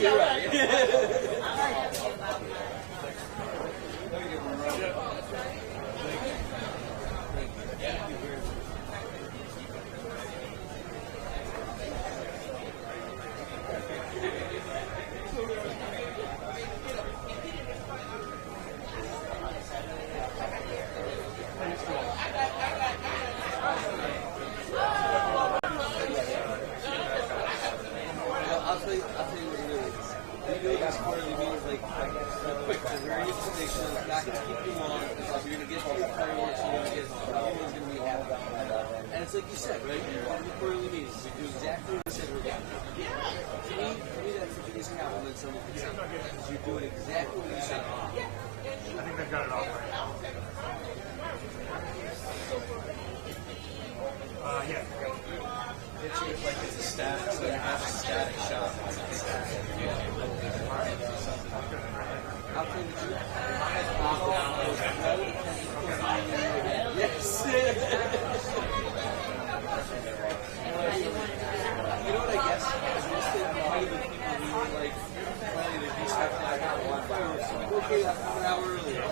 You're right. It's like you said, right? The quarterly meetings, we do exactly what we said we're going to do. To me, that's the biggest compliment someone can say. You're doing exactly what you said. I think they've got it all right. Yeah. It's like it's a static, so you have a static shot. It's static. How can you do that? Yes. You know what I guess? Probably the people who were like planning to do stuff like that on fireworks. So like, okay, an hour earlier.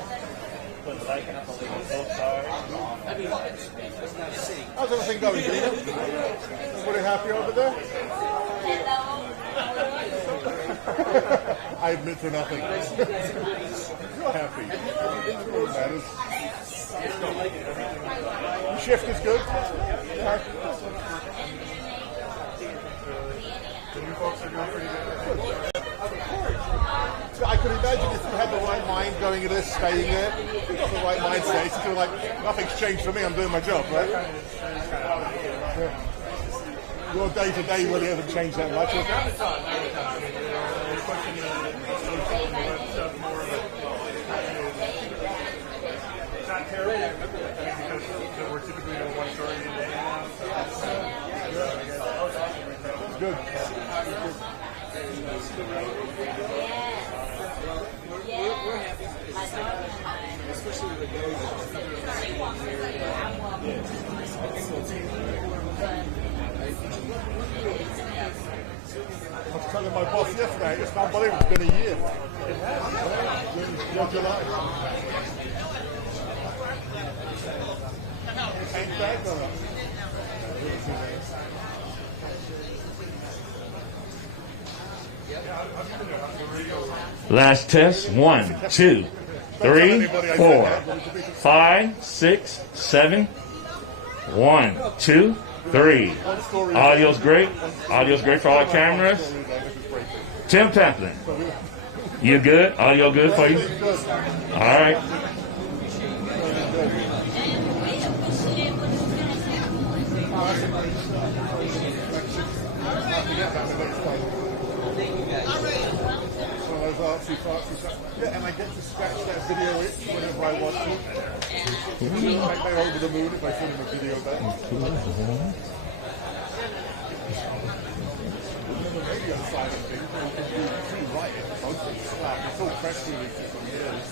But lighting up a little both cars. I mean, that's not saying. How's everything going, Dina? Everybody happy over there? I admit to nothing. You're happy. What matters. Shift is good. Yeah. The new folks are doing pretty good. I could imagine if you had the right mind going into this, staying there, you've got the right mind state, you feel like nothing's changed for me, I'm doing my job, right? Yeah. Your day-to-day really hasn't changed that much, has it? It's not terrible, because we're typically doing one story a day now, so Good. We're happy, especially with the I was telling my boss yesterday, it's not believable, it's been a year. It has. Yeah, July. Ain't bad, though. Last test. 1, 2, 3, 4, 5, 6, 7. 1, 2, 3. Audio's great. Audio's great for all the cameras. Tim Templin. You good? Audio good for you? All right. Yeah, and I get to scratch that video itch whenever I want to. Like they're over the moon if I send them a video back. The radio side of things, you can do right at most of the stuff. It's all press releases from years.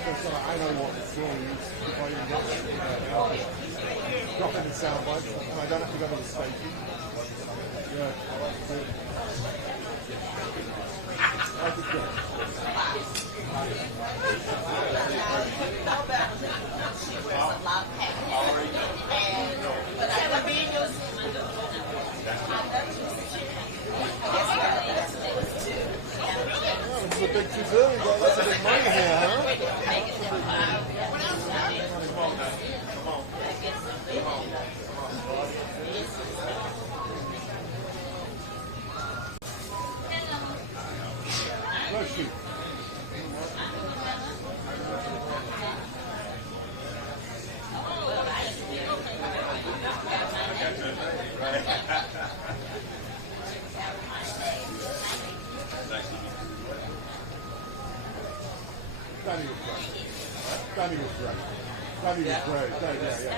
So I know what the story is if I even get it. Drop in the sound bites, and I don't have to go to the station. Yeah, that's it. That's good. This is a big tutorial. You've got lots of big money here, huh? Bless you. Danny was great. Danny was great. Yeah.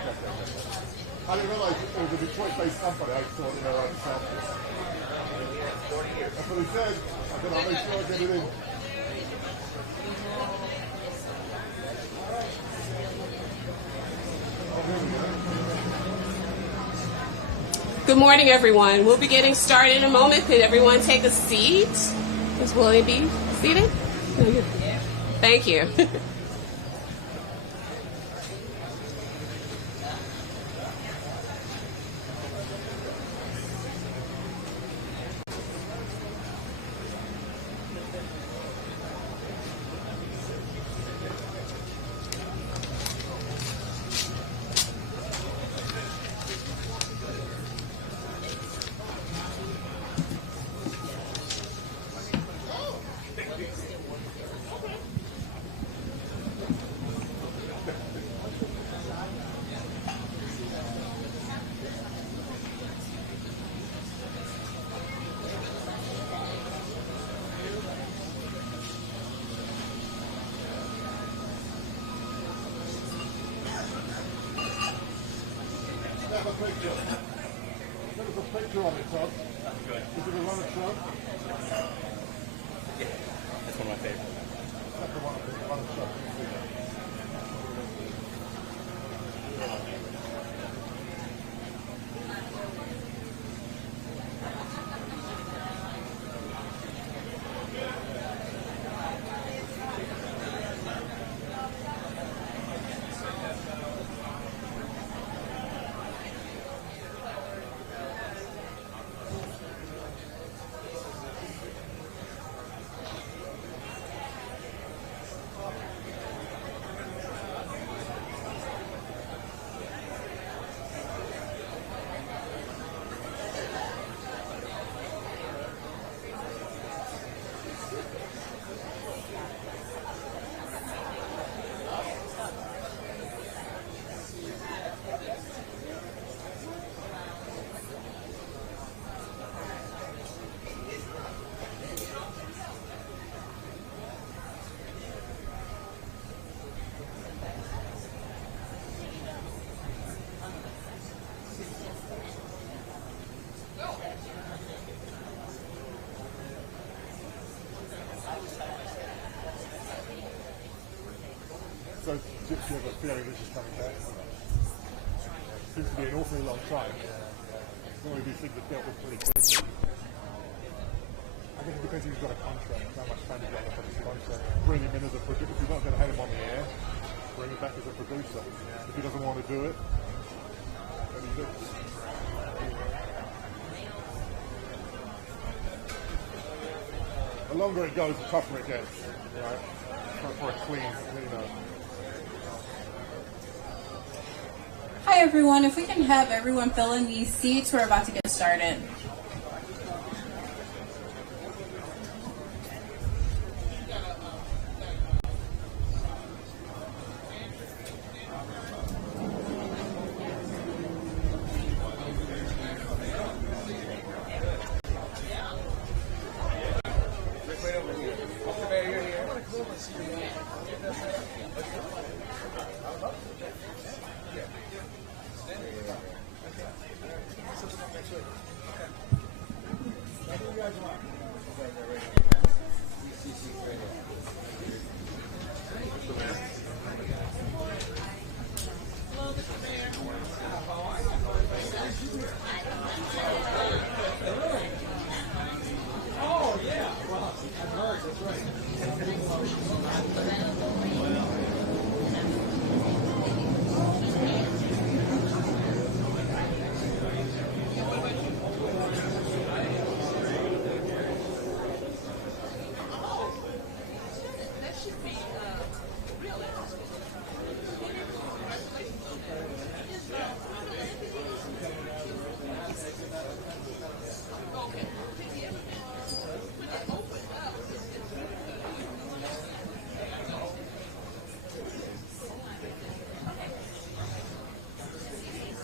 I didn't realize it was a Detroit-based company. I thought they were out of South. That's what he said. I said, I'll make sure I get it in. Good morning, everyone. We'll be getting started in a moment. Could everyone take a seat? Ms. Willie be seated? Thank you. There's a picture on it, Todd. Is it a runner truck? Yeah, that's one of my favorites. That's the one, the runner truck. So, Gypsy, I've got a feeling this is coming back. Seems to be an awfully long time. Normally these things are dealt with pretty quickly. I think it depends if he's got a contract, how much time he's got left on his contract. Bring him in as a producer. If you're not going to have him on the air, bring him back as a producer. If he doesn't want to do it, then he does. The longer it goes, the tougher it gets, right? For a clean, Hi everyone, if we can have everyone fill in these seats, we're about to get started.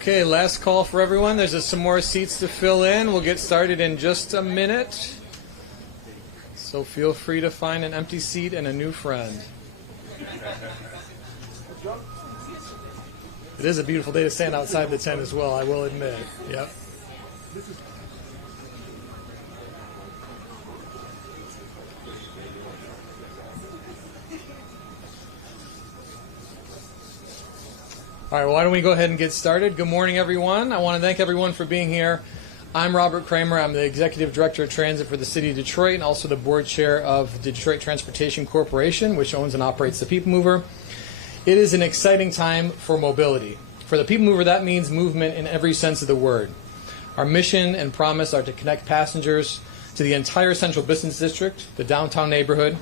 Okay, last call for everyone. There's just some more seats to fill in. We'll get started in just a minute. So feel free to find an empty seat and a new friend. It is a beautiful day to stand outside the tent as well, I will admit. Yep. All right, well, why don't we go ahead and get started? Good morning, everyone. I want to thank everyone for being here I'm Robert Kramer. I'm the Executive Director of Transit for the City of Detroit and also the Board Chair of the Detroit Transportation Corporation, which owns and operates the People Mover. It is an exciting time for mobility. For the People Mover, that means movement in every sense of the word. Our mission and promise are to connect passengers to the entire Central Business District, the downtown neighborhood,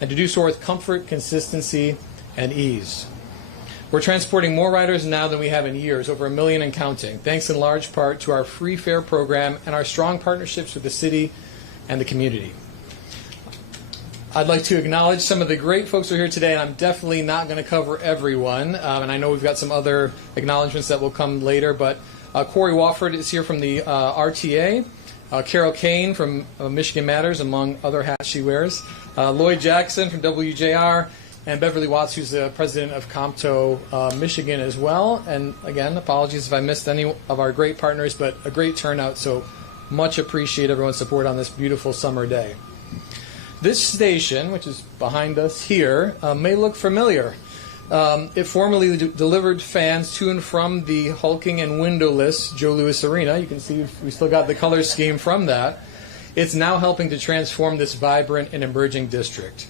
and to do so with comfort, consistency, and ease. We're transporting more riders now than we have in years, over 1 million and counting, thanks in large part to our free fare program and our strong partnerships with the city and the community. I'd like to acknowledge some of the great folks who are here today, and I'm definitely not going to cover everyone, and I know we've got some other acknowledgments that will come later, but Corey Wofford is here from the RTA, Carol Kane from Michigan Matters, among other hats she wears, Lloyd Jackson from WJR, and Beverly Watts, who's the president of Compto, Michigan as well. And again, apologies if I missed any of our great partners, but a great turnout, so much appreciate everyone's support on this beautiful summer day. This station, which is behind us here, may look familiar. It formerly delivered fans to and from the hulking and windowless Joe Louis Arena. You can see we still got the color scheme from that. It's now helping to transform this vibrant and emerging district.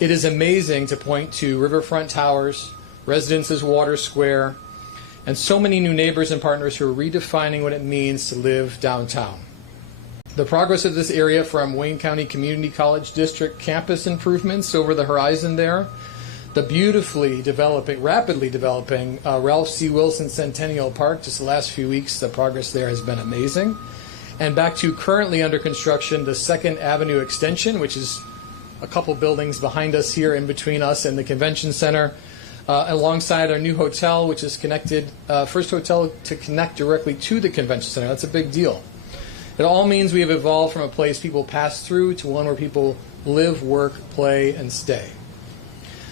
It is amazing to point to riverfront towers, Residences Water Square, and so many new neighbors and partners who are redefining what it means to live downtown. The progress of this area, from Wayne County Community College District campus improvements over the horizon there, the rapidly developing Ralph C. Wilson Centennial Park just the last few weeks, the progress there has been amazing. And back to currently under construction, the 2nd Avenue extension, which is a couple buildings behind us here in between us and the convention center, alongside our new hotel, which is connected, first hotel to connect directly to the convention center. That's a big deal. It all means we have evolved from a place people pass through to one where people live, work, play, and stay.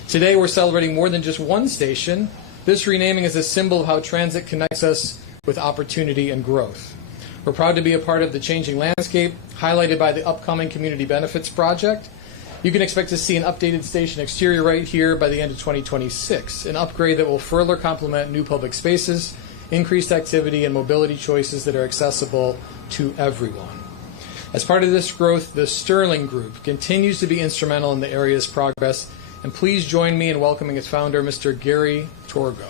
Today we're celebrating more than just one station. This renaming is a symbol of how transit connects us with opportunity and growth. We're proud to be a part of the changing landscape, highlighted by the upcoming Community Benefits Project. You can expect to see an updated station exterior right here by the end of 2026, an upgrade that will further complement new public spaces, increased activity, and mobility choices that are accessible to everyone. As part of this growth, the Sterling Group continues to be instrumental in the area's progress, and please join me in welcoming its founder, Mr. Gary Torgo.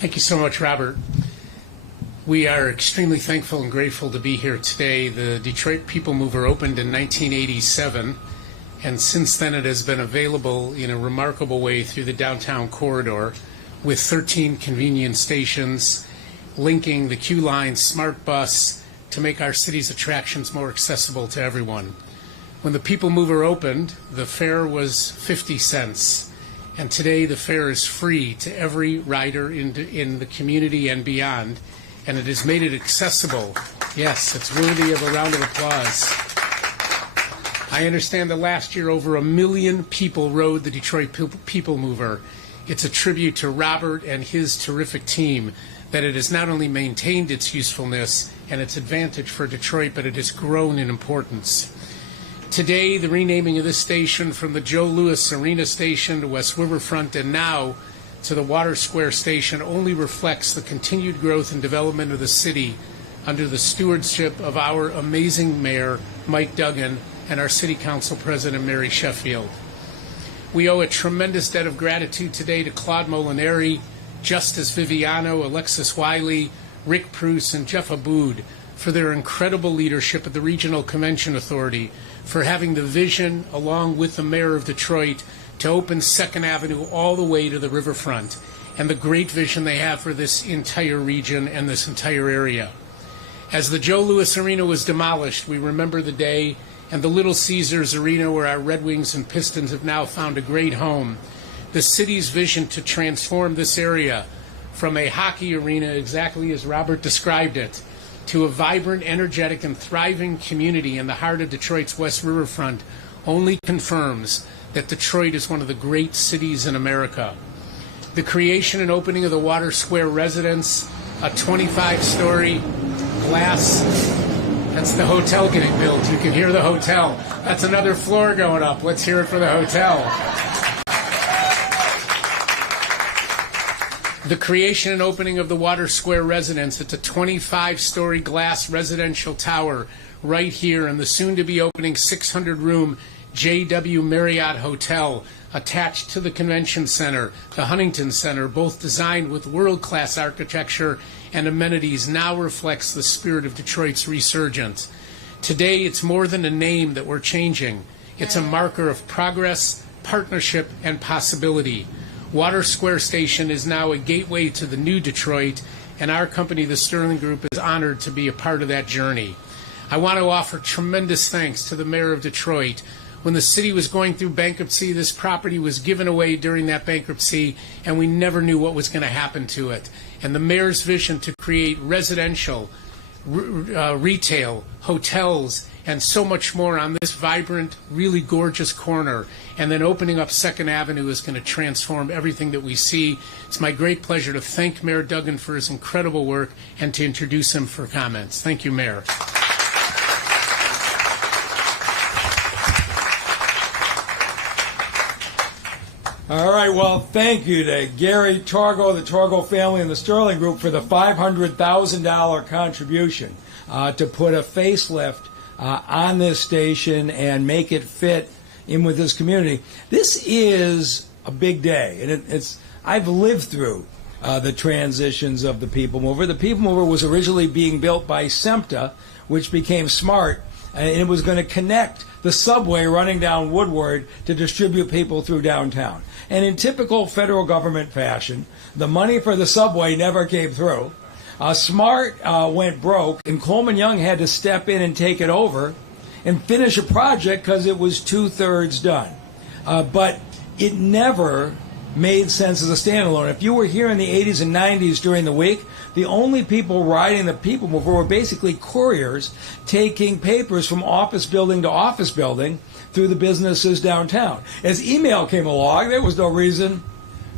Thank you so much, Robert. We are extremely thankful and grateful to be here today. The Detroit People Mover opened in 1987, and since then it has been available in a remarkable way through the downtown corridor with 13 convenient stations linking the Q Line Smart Bus to make our city's attractions more accessible to everyone. When the People Mover opened, the fare was 50 cents. And today the fare is free to every rider in the community and beyond, and it has made it accessible. Yes, it's worthy of a round of applause. I understand that last year over 1 million people rode the Detroit People Mover. It's a tribute to Robert and his terrific team that it has not only maintained its usefulness and its advantage for Detroit, but it has grown in importance. Today, the renaming of this station from the Joe Louis Arena Station to West Riverfront and now to the Water Square Station only reflects the continued growth and development of the city under the stewardship of our amazing mayor, Mike Duggan, and our City Council President, Mary Sheffield. We owe a tremendous debt of gratitude today to Claude Molinari, Justice Viviano, Alexis Wiley, Rick Pruce, and Jeff Aboud for their incredible leadership at the Regional Convention Authority, for having the vision, along with the mayor of Detroit, to open 2nd Avenue all the way to the riverfront, and the great vision they have for this entire region and this entire area. As the Joe Louis Arena was demolished, we remember the day, and the Little Caesars Arena, where our Red Wings and Pistons have now found a great home. The city's vision to transform this area from a hockey arena, exactly as Robert described it, to a vibrant, energetic, and thriving community in the heart of Detroit's West Riverfront only confirms that Detroit is one of the great cities in America. The creation and opening of the Water Square Residence, a 25-story glass That's the hotel getting built. You can hear the hotel. That's another floor going up. Let's hear it for the hotel. The creation and opening of the Water Square Residence. It's a 25-story glass residential tower right here in the soon-to-be opening 600-room JW Marriott Hotel, attached to the Convention Center, the Huntington Center, both designed with world-class architecture and amenities, now reflects the spirit of Detroit's resurgence. Today, it's more than a name that we're changing. It's a marker of progress, partnership, and possibility. Water Square Station is now a gateway to the new Detroit, and our company, the Sterling Group, is honored to be a part of that journey. I want to offer tremendous thanks to the Mayor of Detroit. When the city was going through bankruptcy, this property was given away during that bankruptcy, and we never knew what was going to happen to it. And the mayor's vision to create residential, retail, hotels, and so much more on this vibrant, really gorgeous corner, and then opening up 2nd Avenue is going to transform everything that we see. It's my great pleasure to thank Mayor Duggan for his incredible work and to introduce him for comments. Thank you, Mayor. All right, well, thank you to Gary Torgo, the Torgo family, and the Sterling Group for the $500,000 contribution to put a facelift on this station and make it fit in with this community. This is a big day, and I've lived through the transitions of the People Mover. The People Mover was originally being built by SEMTA, which became SMART, and it was going to connect the subway running down Woodward to distribute people through downtown. And in typical federal government fashion, the money for the subway never came through. SMART went broke, and Coleman Young had to step in and take it over and finish a project because it was 2/3 done. But it never made sense as a standalone. If you were here in the 80s and 90s during the week, the only people riding the People Mover were basically couriers taking papers from office building to office building through the businesses downtown. As email came along, there was no reason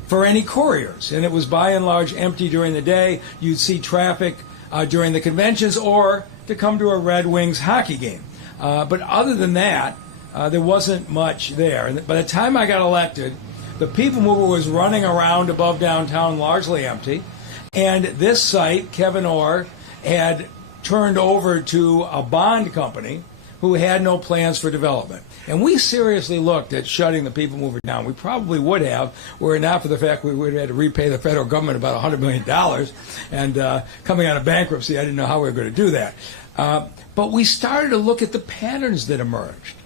for any couriers, and it was by and large empty during the day. You'd see traffic during the conventions or to come to a Red Wings hockey game. But other than that, there wasn't much there. And by the time I got elected, the People Mover was running around above downtown largely empty, and this site, Kevin Orr, had turned over to a bond company who had no plans for development. And we seriously looked at shutting the People Mover down. We probably would have, were it not for the fact we would have had to repay the federal government about $100 million. And coming out of bankruptcy, I didn't know how we were going to do that. But we started to look at the patterns that emerged.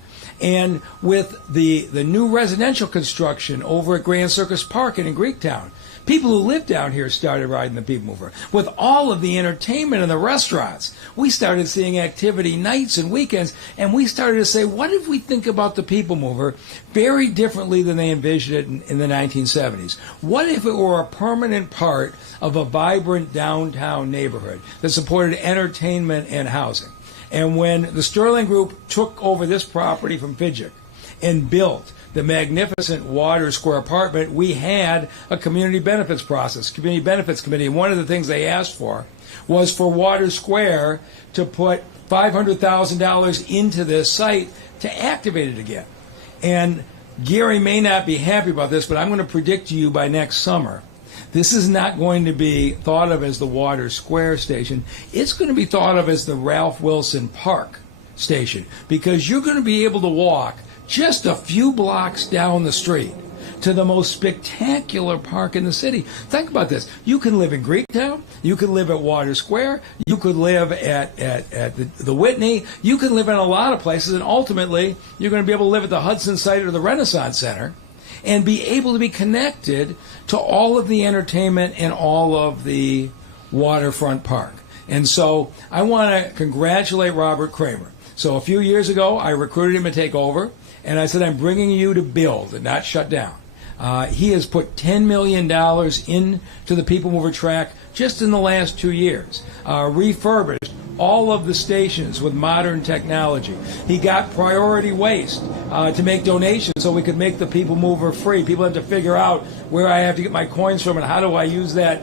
And with the new residential construction over at Grand Circus Park and in Greektown, people who live down here started riding the People Mover. With all of the entertainment and the restaurants, we started seeing activity nights and weekends, and we started to say, what if we think about the People Mover very differently than they envisioned it in the 1970s? What if it were a permanent part of a vibrant downtown neighborhood that supported entertainment and housing? And when the Sterling Group took over this property from Fidget and built the magnificent Water Square apartment, we had a community benefits process, community benefits committee. And one of the things they asked for was for Water Square to put $500,000 into this site to activate it again. And Gary may not be happy about this, but I'm going to predict to you by next summer, this is not going to be thought of as the Water Square station. It's going to be thought of as the Ralph Wilson Park station, because you're going to be able to walk just a few blocks down the street to the most spectacular park in the city. Think about this. You can live in Greektown. You can live at Water Square. You could live at the Whitney. You can live in a lot of places, and ultimately you're going to be able to live at the Hudson site or the Renaissance Center and be able to be connected to all of the entertainment and all of the waterfront park. And so I want to congratulate Robert Kramer. So a few years ago, I recruited him to take over, and I said, I'm bringing you to build and not shut down. He has put $10 million into the People Mover track just in the last 2 years, refurbished all of the stations with modern technology. He got priority waste to make donations so we could make the People Mover free. People have to figure out where I have to get my coins from and how do I use that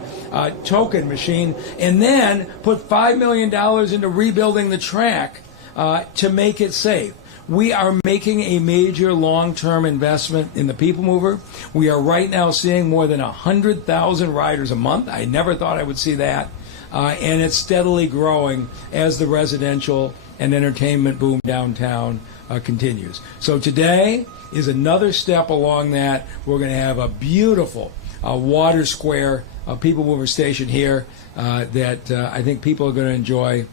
token machine, and then put $5 million into rebuilding the track to make it safe. We are making a major long-term investment in the People Mover. We are right now seeing more than 100,000 riders a month. I never thought I would see that. And it's steadily growing as the residential and entertainment boom downtown continues. So today is another step along that. We're going to have a beautiful water square People Mover station here that I think people are going to enjoy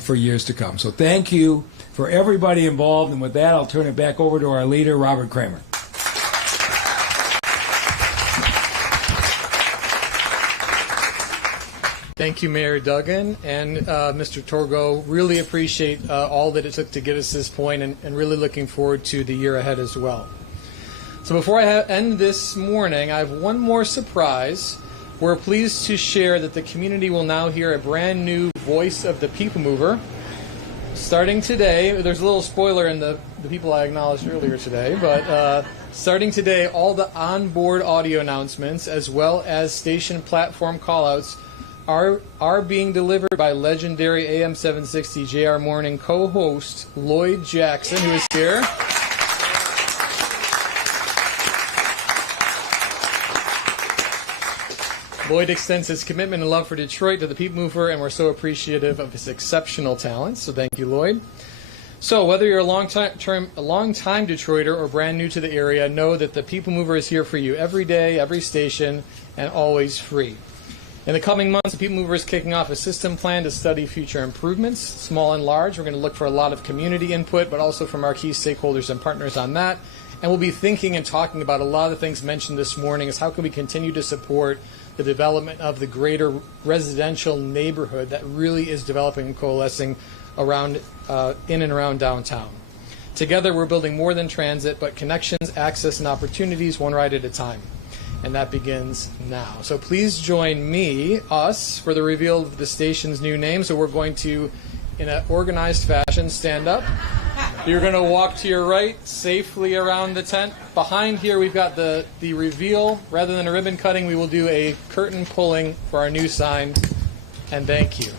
for years to come. So thank you for everybody involved. And with that, I'll turn it back over to our leader, Robert Kramer. Thank you, Mayor Duggan and Mr. Torgo. Really appreciate all that it took to get us to this point, and really looking forward to the year ahead as well. So before I end this morning, I have one more surprise. We're pleased to share that the community will now hear a brand new voice of the People Mover. Starting today, there's a little spoiler in the people I acknowledged earlier today, but starting today, all the onboard audio announcements as well as station platform callouts are being delivered by legendary AM 760 JR Morning co-host Lloyd Jackson, who is here. Lloyd extends his commitment and love for Detroit to the People Mover, and we're so appreciative of his exceptional talents. So thank you, Lloyd. So whether you're a long-time Detroiter or brand new to the area, know that the People Mover is here for you every day, every station, and always free. In the coming months, the People Mover is kicking off a system plan to study future improvements, small and large. We're going to look for a lot of community input, but also from our key stakeholders and partners on that. And we'll be thinking and talking about a lot of the things mentioned this morning is how can we continue to support the development of the greater residential neighborhood that really is developing and coalescing around, in and around downtown. Together, we're building more than transit, but connections, access, and opportunities one ride at a time. And that begins now. So please join us, for the reveal of the station's new name. So we're going to, in an organized fashion, stand up. You're going to walk to your right safely around the tent. Behind here, we've got the reveal. Rather than a ribbon cutting, we will do a curtain pulling for our new sign. And thank you.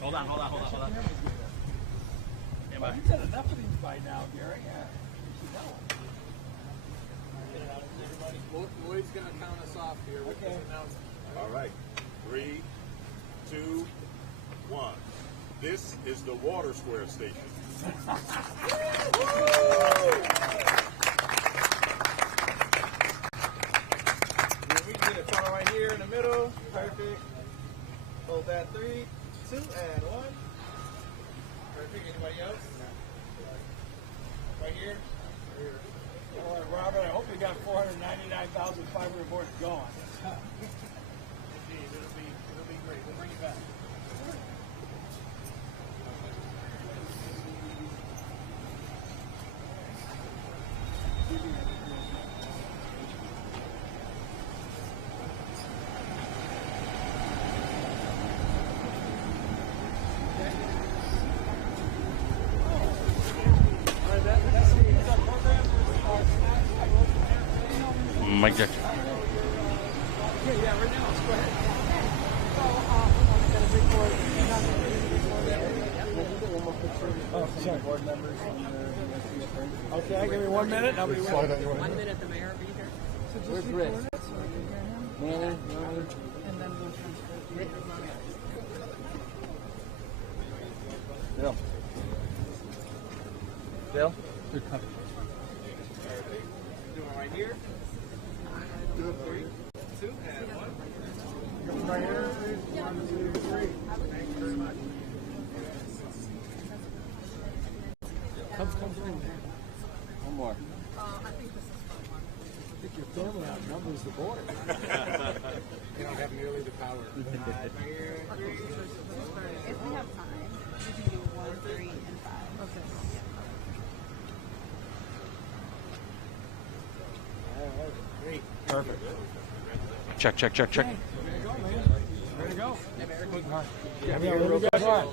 Hold on. You've done enough of these by now, Gary. Lloyd's going to count us off here. Okay. All right. 3, 2, 1. This is the Water Square Station. We can get a photo right here in the middle. Perfect. Hold that 3, 2, and 1. Perfect. Anybody else? Right here. All right, Robert, I hope you got 499,500 boards going. Indeed, it'll be great. We'll bring it back. Mike Jackson. Oh, sorry. Okay, give me 1 minute. I'll be ready. 1 minute, the mayor will be here. Where's Rick? And then we'll transfer. Bill. Bill? They're coming. Doing it right here. Do it 3, 2, and 1. Right here. 1, 2, 3. Thank you very much. Come through. One more. I think this is fun one. your family outnumbers the board. They don't have nearly the power. If we have time, we can do 1, 3, and 5. Okay. Great. Perfect. Check, check, check, check. Way to go, man. Way to go. Yeah, where you guys are.